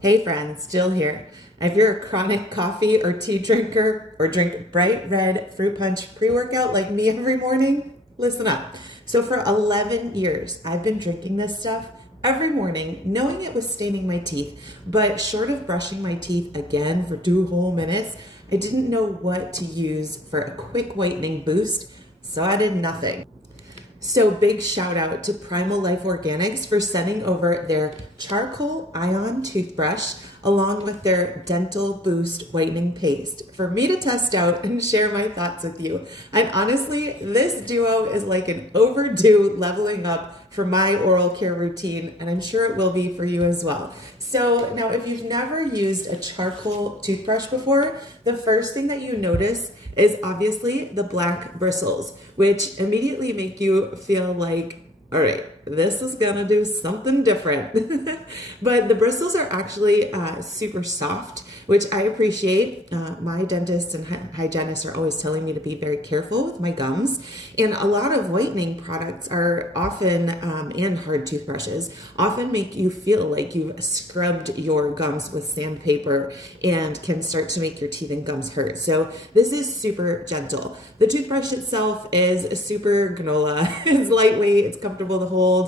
Hey friends, Jill here. If you're a chronic coffee or tea drinker or drink bright red fruit punch pre-workout like me every morning, listen up. So for 11 years, I've been drinking this stuff every morning, knowing it was staining my teeth, but short of brushing my teeth again for 2 whole minutes, I didn't know what to use for a quick whitening boost, so I did nothing. So big shout out to Primal Life Organics for sending over their charcoal ion toothbrush along with their dental boost whitening paste for me to test out and share my thoughts with you. And honestly, this duo is like an overdue leveling up for my oral care routine, and I'm sure it will be for you as well. So now if you've never used a charcoal toothbrush before, the first thing that you notice is obviously the black bristles, which immediately make you feel like, all right, this is gonna do something different. But the bristles are actually super soft, which I appreciate. My dentists and hygienists are always telling me to be very careful with my gums. And a lot of whitening products are often, and hard toothbrushes, often make you feel like you've scrubbed your gums with sandpaper and can start to make your teeth and gums hurt. So this is super gentle. The toothbrush itself is super granola. It's lightweight, it's comfortable to hold.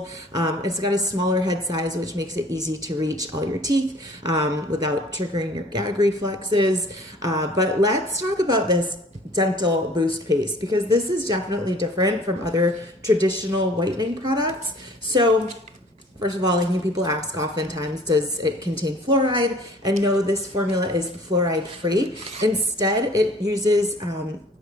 It's got a smaller head size, which makes it easy to reach all your teeth without triggering your gag reflexes. But let's talk about this dental boost paste, because this is definitely different from other traditional whitening products. So first of all, I hear people ask oftentimes, does it contain fluoride? And no, this formula is fluoride free. Instead, it uses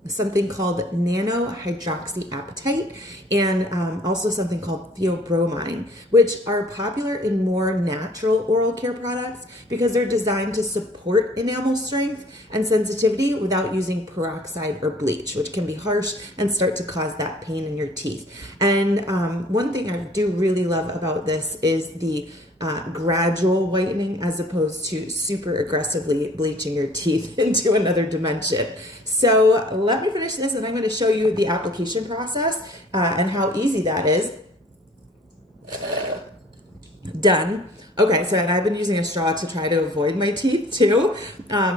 something called Nano-Hydroxyapatite and also something called theobromine, which are popular in more natural oral care products because they're designed to support enamel strength and sensitivity without using peroxide or bleach, which can be harsh and start to cause that pain in your teeth. And one thing I do really love about this is the gradual whitening as opposed to super aggressively bleaching your teeth into another dimension. So let me finish this and I'm going to show you the application process and how easy that is. Done. Okay, so and I've been using a straw to try to avoid my teeth too.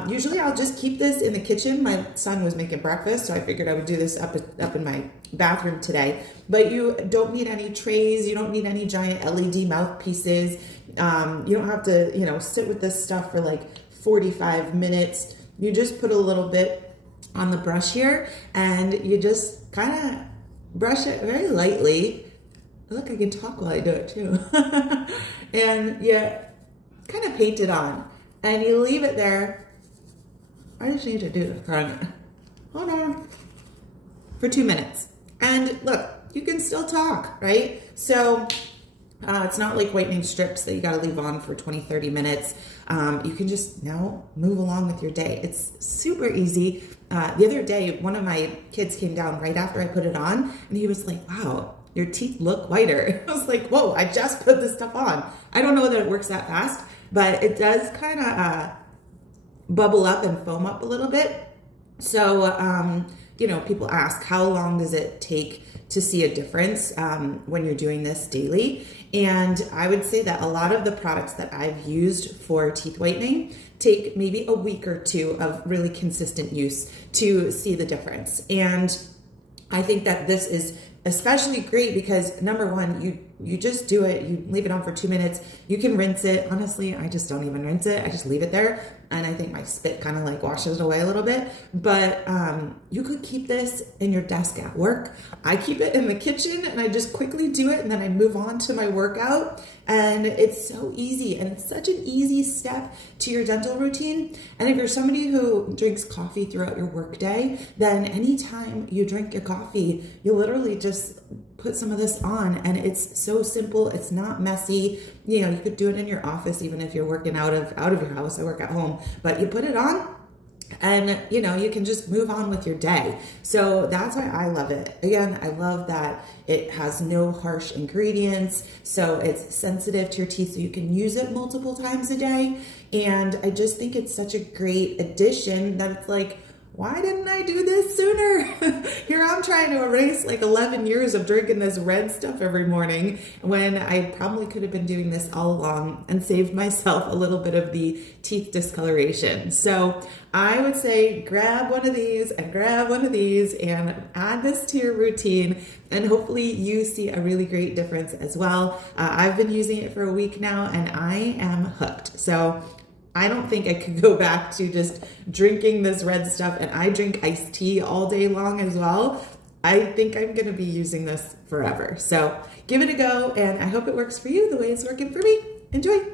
Usually I'll just keep this in the kitchen. My son was making breakfast, so I figured I would do this up in my bathroom today. But you don't need any trays. You don't need any giant LED mouthpieces. You don't have to, sit with this stuff for like 45 minutes. You just put a little bit on the brush here and you just kind of brush it very lightly. Look, I can talk while I do it too. And you kind of paint it on and you leave it there. I just need to do the front. Hold on. For 2 minutes. And look, you can still talk, right? So it's not like whitening strips that you got to leave on for 20, 30 minutes. You can just now move along with your day. It's super easy. The other day, one of my kids came down right after I put it on and he was like, wow, your teeth look whiter. I was like, whoa, I just put this stuff on. I don't know that it works that fast, but it does kind of bubble up and foam up a little bit. So, people ask, how long does it take to see a difference when you're doing this daily? And I would say that a lot of the products that I've used for teeth whitening take maybe a week or 2 of really consistent use to see the difference. And I think that this is especially great because number one, you just do it, you leave it on for 2 minutes, you can rinse it. Honestly, I just don't even rinse it. I just leave it there. And I think my spit kind of like washes it away a little bit, but you could keep this in your desk at work. I keep it in the kitchen and I just quickly do it. And then I move on to my workout and it's so easy. And it's such an easy step to your dental routine. And if you're somebody who drinks coffee throughout your workday, then anytime you drink your coffee, you literally just put some of this on and it's so simple. It's not messy. You could do it in your office, even if you're working out of your house. I work at home, but you put it on and you can just move on with your day. So that's why I love it. Again, I love that it has no harsh ingredients. So it's sensitive to your teeth. So you can use it multiple times a day. And I just think it's such a great addition that it's like, why didn't I do this sooner? Here I'm trying to erase like 11 years of drinking this red stuff every morning when I probably could have been doing this all along and saved myself a little bit of the teeth discoloration. So I would say grab one of these and grab one of these and add this to your routine, and hopefully you see a really great difference as well. I've been using it for a week now and I am hooked. So I don't think I could go back to just drinking this red stuff, and I drink iced tea all day long as well. I think I'm going to be using this forever. So give it a go, and I hope it works for you the way it's working for me. Enjoy.